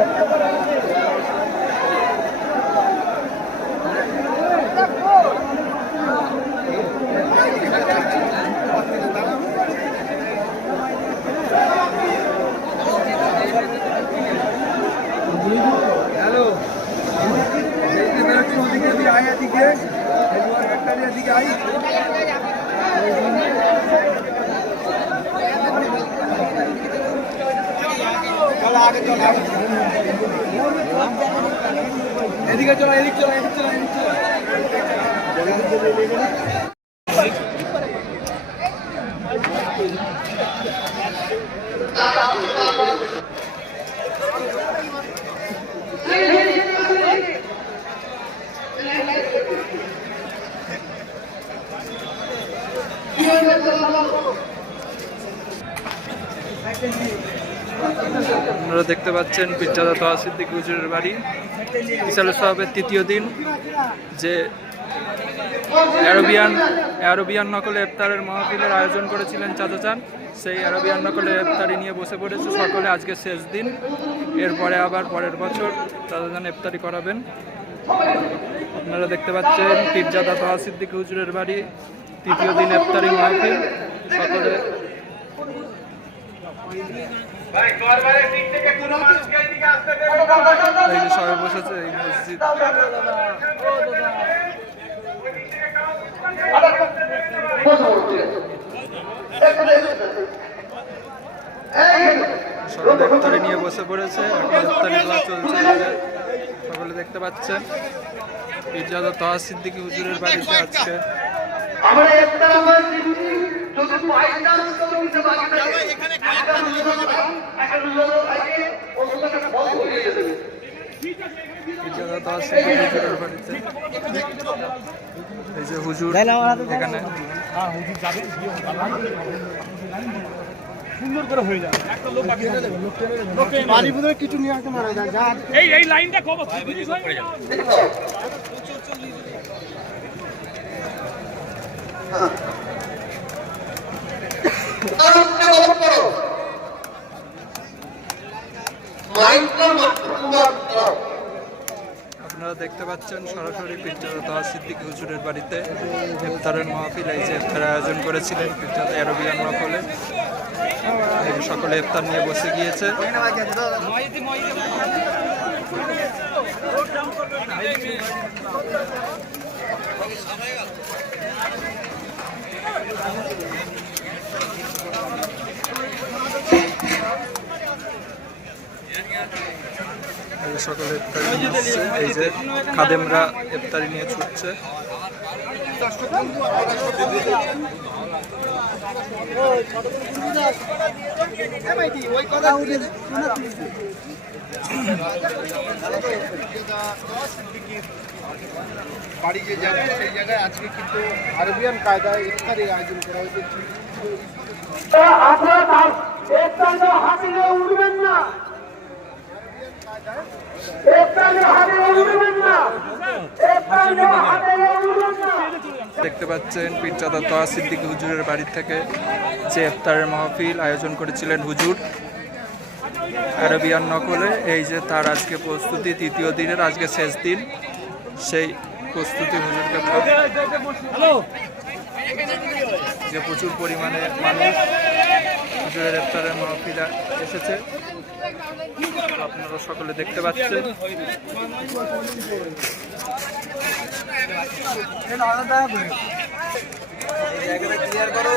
Hello ओदिके भी आया दिखे दिखे आई आगे चलो एदिके चलो एदिक चलो एदिक चलो एदिक আপনারা দেখতে পাচ্ছেন পীরজাদা তোহা সিদ্দিকী হুজুরের বাড়ি ইসালে সাহাবের তৃতীয় দিন, যে অ্যারোবিয়ান নকলে ইফতারের মাহফিলের আয়োজন করেছিলেন চাচা চান, সেই অ্যারোবিয়ান নকলে ইফতারি নিয়ে বসে পড়েছে সকলে। আজকে শেষ দিন, এরপরে আবার পরের বছর চাচা চান ইফতারি করাবেন। আপনারা দেখতে পাচ্ছেন পীরজাদা তোহা সিদ্দিকী হুজুরের বাড়ি তৃতীয় দিন ইফতারি মাহফিল, সকলে এই যে সবাই বসেছে এই মসজিদ। সকলে ইফতারি নিয়ে বসে পড়েছে, ইফতারি চলছে। সকলে দেখতে পাচ্ছেন পীরজাদা তোহা সিদ্দিকী হুজুরের বাড়িতে আজকে এই যে হুজুর এখানে সুন্দর করে হয়ে যাবে। কিছু নিয়ে আসতে মারা যায় এই লাইনটা খবর আপনারা দেখতে পাচ্ছেন সরাসরি পীরজাদা তোহা সিদ্দিকী হুজুরের বাড়িতে ইফতারের মাহফিল, এই যে ইফতারের আয়োজন করেছিলেন পীরজাদা অ্যারোবিয়ান নকলে। সকলে ইফতার নিয়ে বসে গিয়েছে। সকলে ইফতারি নিচ্ছে, এই যে খাদেমরা ইফতারি নিয়ে ছুটছে। বাড়ি যে যাবে সেই জায়গায় আজকে কিন্তু আরবিয়ান কায়দায় ইফতারের আয়োজন করা হয়েছে। দেখতে পাচ্ছেন পীরজাদা তোহা সিদ্দিকী হুজুরের বাড়ি থেকে যে ইফতারের মাহফিল আয়োজন করেছিলেন হুজুর অ্যারোবিয়ান নকলে, এই যে তার আজকে প্রস্তুতি তৃতীয় দিনের, আজকে শেষ দিন, সেই প্রস্তুতি হুজুরকে যে প্রচুর পরিমাণে মানুষ হুজুরের ইফতারের মাহফিলে এসেছে, আপনারা সকলে দেখতে পাচ্ছেন। ক্লিয়ার করো।